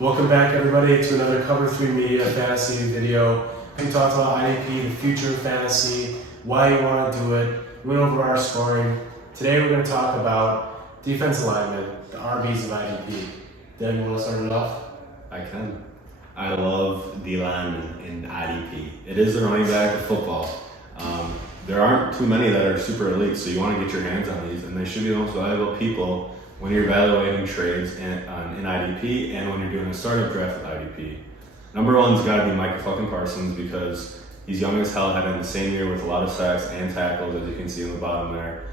Welcome back, everybody, to another Cover 3 Media Fantasy video. We talked about IDP, the future of fantasy, why you want to do it. We went over our scoring. Today we're going to talk about defensive linemen, the RBs of IDP. Dan, you want to start it off? I can. I love D-linemen in IDP. It is the running back of football. There aren't too many that are super elite, so you want to get your hands on these, and they should be the most valuable people when you're evaluating trades in IDP and when you're doing a startup draft with IDP. Number one's got to be Micah fucking Parsons because he's young as hell, had in the same year with a lot of sacks and tackles, as you can see on the bottom there.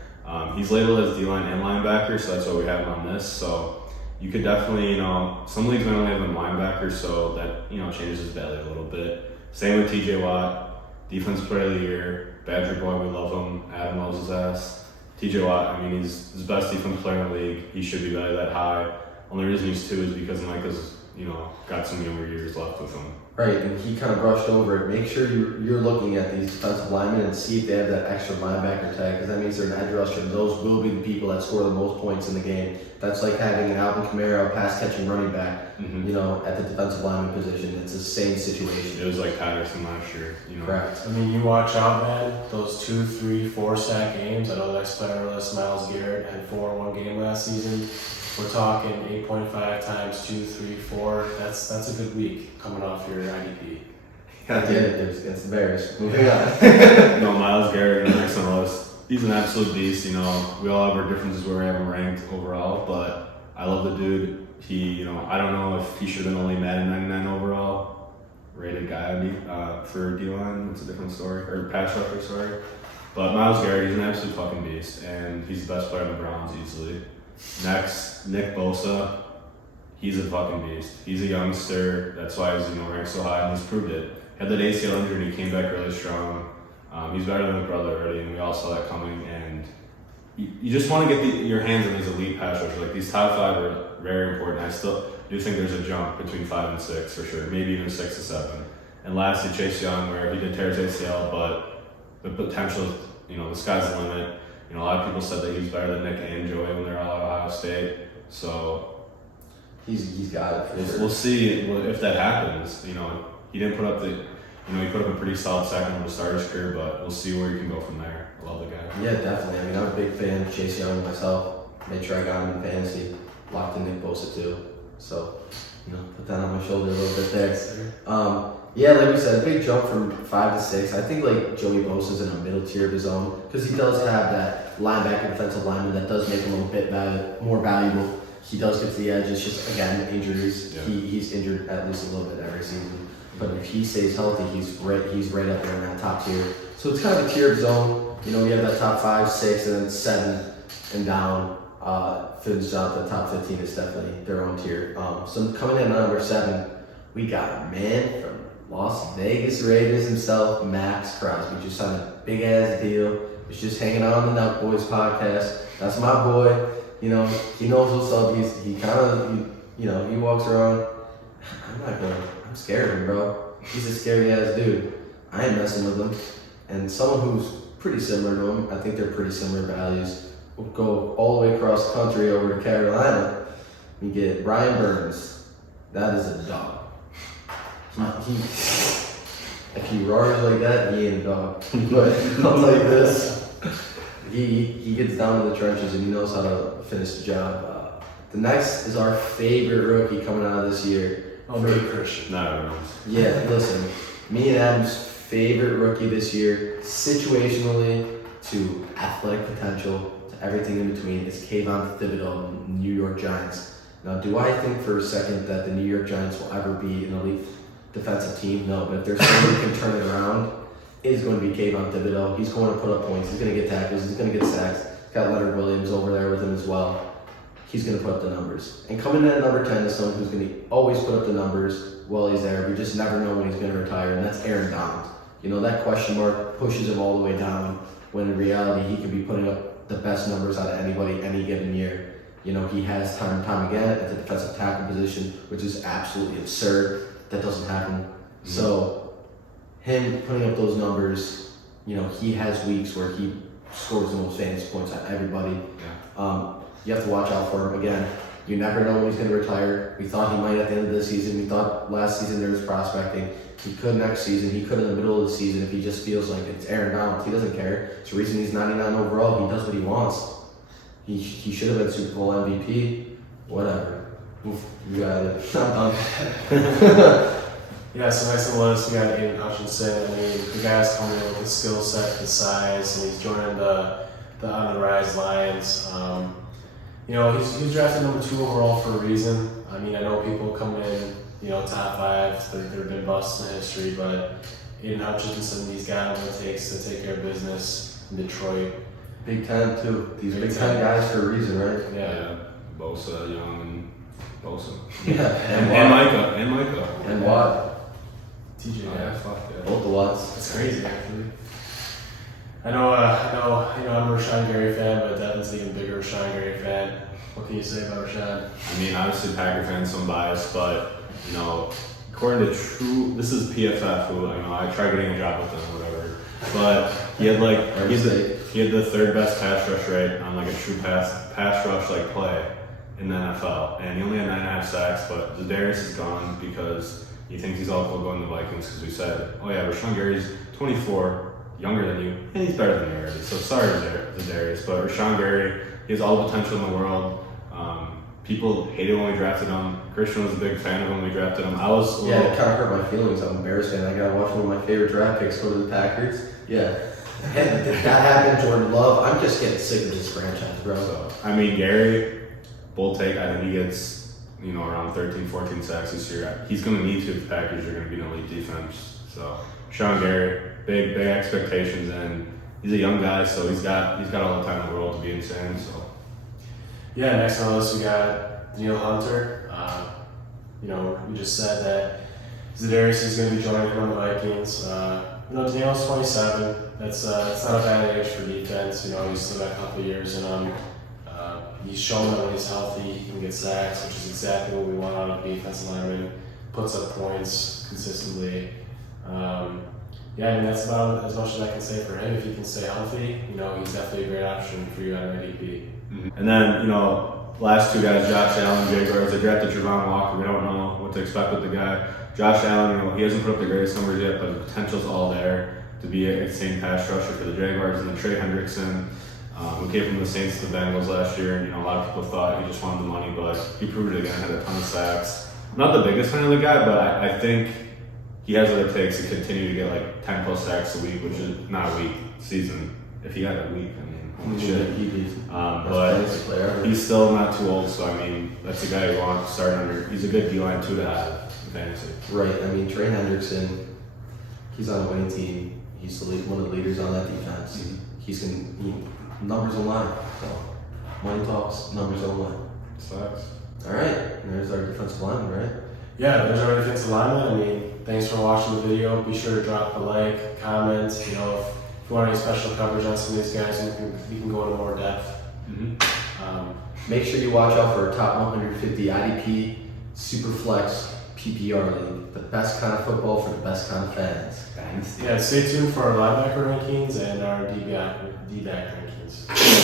He's labeled as D-line and linebacker, so that's why we have him on this. So you could definitely, some leagues might only have him linebacker, so that, changes his value a little bit. Same with TJ Watt, defensive player of the year, Badger boy, we love him. Adam loves his ass. TJ Watt, he's the best defensive player in the league. He should be valued that high. Only reason he's 2 is because Micah's, got some younger years left with him. Right, and he kind of brushed over it. Make sure you're looking at these defensive linemen and see if they have that extra linebacker tag, because that means they're an edge rusher, and those will be the people that score the most points in the game. That's like having an Alvin Kamara pass-catching running back, at the defensive lineman position. It's the same situation. It was like Patterson last year, Correct. You watch out, man. Those 2, 3, 4 sack games. I know the next player on our list, Myles Garrett, had 4 in one game last season. We're talking 8.5 times 2, 3, 4. That's a good week coming off your IDP. God damn it, it's the Bears. Moving on. Myles Garrett, next on the list. He's an absolute beast. We all have our differences where we have him ranked overall, but I love the dude. He, I don't know if he should have been only Madden 99 overall rated guy for D-line. It's a different story, or pass rusher, sorry. But Myles Garrett, he's an absolute fucking beast, and he's the best player on the Browns easily. Next, Nick Bosa. He's a fucking beast. He's a youngster. That's why he's ranked so high, and he's proved it. Had that ACL injury, and he came back really strong. He's better than his brother already, and we all saw that coming. And you just want to get your hands on these elite pass rushers. Like, these top 5 are very important. I still do think there's a jump between 5 and 6 for sure, maybe even 6 to 7. And lastly, Chase Young, where he did tear his ACL, but the potential, the sky's the limit. A lot of people said that he's better than Nick and Joey when they're all at Ohio State. So he's got it for sure. We'll see if that happens. He didn't put up he put up a pretty solid second over the starter's career, but we'll see where you can go from there. I love the guy. Yeah, definitely. I'm a big fan of Chase Young myself. Made sure I got him in fantasy. Locked in Nick Bosa too. So, put that on my shoulder a little bit there. Yeah, like we said, a big jump from 5 to 6. I think Joey Bosa's in a middle tier of his own because he does have that linebacker, defensive lineman that does make him a little bit more valuable. He does get to the edge. It's just, again, injuries. Yeah. He's injured at least a little bit every season. But if he stays healthy, he's right up there in that top tier. So it's kind of a tier of his own. We have that top 5, 6, and then 7 and down. Finishes out the top 15 is definitely their own tier. So coming in at number 7, we got a man from Las Vegas Raiders himself, Max Crosby. Just signed a big ass deal. He's just hanging out on the Nut Boys podcast. That's my boy. He knows what's up. He kind of, he walks around. I'm scared of him, bro. He's a scary ass dude. I ain't messing with him. And someone who's pretty similar to him, I think they're pretty similar values. We'll go all the way across the country over to Carolina. We get Brian Burns. That is a dog. If he roars like that, he ain't a dog. But I'll tell you this, he gets down to the trenches and he knows how to finish the job. The next is our favorite rookie coming out of this year. Christian. No. Yeah, listen, me and Adam's favorite rookie this year, situationally to athletic potential to everything in between, is Kayvon Thibodeau, New York Giants. Now, do I think for a second that the New York Giants will ever be an elite defensive team? No, but if there's someone who can turn it around, it is going to be Kayvon Thibodeau. He's going to put up points. He's going to get tackles. He's going to get sacks. He's got Leonard Williams over there with him as well. He's going to put up the numbers. And coming in at number 10 is someone who's going to always put up the numbers while he's there. We just never know when he's going to retire, and that's Aaron Donald. That question mark pushes him all the way down, when in reality he could be putting up the best numbers out of anybody any given year. He has time and time again at the defensive tackle position, which is absolutely absurd. That doesn't happen. Mm-hmm. So him putting up those numbers, he has weeks where he scores the most fantasy points out of everybody. Yeah. You have to watch out for him. Again, You never know when he's going to retire. We thought he might at the end of the season. We thought last season there was prospecting. He could next season. He could in the middle of the season if he just feels like it's Aaron Donald. He doesn't care. It's the reason he's 99 overall. He does what he wants. He should have been Super Bowl MVP. Whatever. Oof, you got it. I'm done. Yeah, so next on the list, we got Aiden Hutchinson. I mean, the guy's coming in with the skill set, the size, and he's joining the on the rise Lions. You know, he's drafted number 2 overall for a reason. I mean, I know people come in, you know, top 5, there have been busts in history, but Aiden Hutchinson, he's got what it takes to take care of business in Detroit. Big Ten, too. These Big Big Ten. Ten guys for a reason, right? Yeah. Bosa, Young, and Bosa. Yeah. And Micah. And Watt. TJ, Oh, yeah, fuck yeah. Both the Watts. It's crazy, actually. I know, I'm a Rashawn Gary fan, but Devin's an even bigger Rashawn Gary fan. What can you say about Rashawn? I mean, obviously Packer fans, some bias, but you know, according to this is PFF, who I tried getting a job with them, or whatever. But he had he had the 3rd best pass rush rate on like a true pass rush like play in the NFL, and he only had 9.5 sacks. But Za'Darius is gone because he thinks he's all cool going to the Vikings because we said, oh yeah, Rashawn Gary's 24, younger than you, and he's better than you already. So sorry, Za'Darius, but Rashawn Gary, he has all the potential in the world. People hated when we drafted him. Christian was a big fan of when we drafted him. I was Yeah, it kind of hurt my feelings. I'm embarrassed, and I got to watch one of my favorite draft picks go to the Packers. Yeah. That happened, Jordan Love. I'm just getting sick of this franchise, bro. So, I mean, Gary, bull take. I think he gets, you know, around 13, 14 sacks this year. He's going to need to if the Packers are going to be an elite defense. So, Sean Gary, big expectations, and he's a young guy, so he's got all the time in the world to be insane. So, Yeah, next on the list we got Daniel Hunter. You know, we just said that Za'Darius is going to be joining him on the Vikings. You know, Daniel's 27. That's not a bad age for defense. You know, he's still got a couple of years in him. He's shown that when he's healthy, he can get sacks, which is exactly what we want out of a defensive lineman. Puts up points consistently. Yeah, I mean, that's about as much as I can say for him. If he can stay healthy, you know, he's definitely a great option for you at IDP. And then, you know, last 2 guys, Josh Allen, Jay Garrett. They drafted Javon Walker. We don't know what to expect with the guy. Josh Allen, you know, he hasn't put up the greatest numbers yet, but the potential's all there to be a insane pass rusher for the Jaguars. And then Trey Hendrickson, who came from the Saints to the Bengals last year. And, you know, a lot of people thought he just wanted the money, but he proved it again, had a ton of sacks. I'm not the biggest fan of the guy, but I think he has what it takes to continue to get like 10 plus sacks a week, which is not a week, season. If he got a week, I mean, holy shit. But he's still not too old, so I mean, that's a guy you want to start under. He's a good D-line too to have in fantasy. Right. I mean, Trey Hendrickson, he's on a winning team. He's one of the leaders on that defense. Numbers online. So, money talks, numbers online. Sucks. All right. And there's our defensive lineman, right? Yeah, there's our defensive lineman. I mean, thanks for watching the video. Be sure to drop a like, comment. You know, if you want any special coverage on some of these guys, we can go into more depth. Make sure you watch out for our top 150 IDP Superflex PPR League. The best kind of football for the best kind of fans. Yeah, stay tuned for our linebacker rankings and our D-back rankings.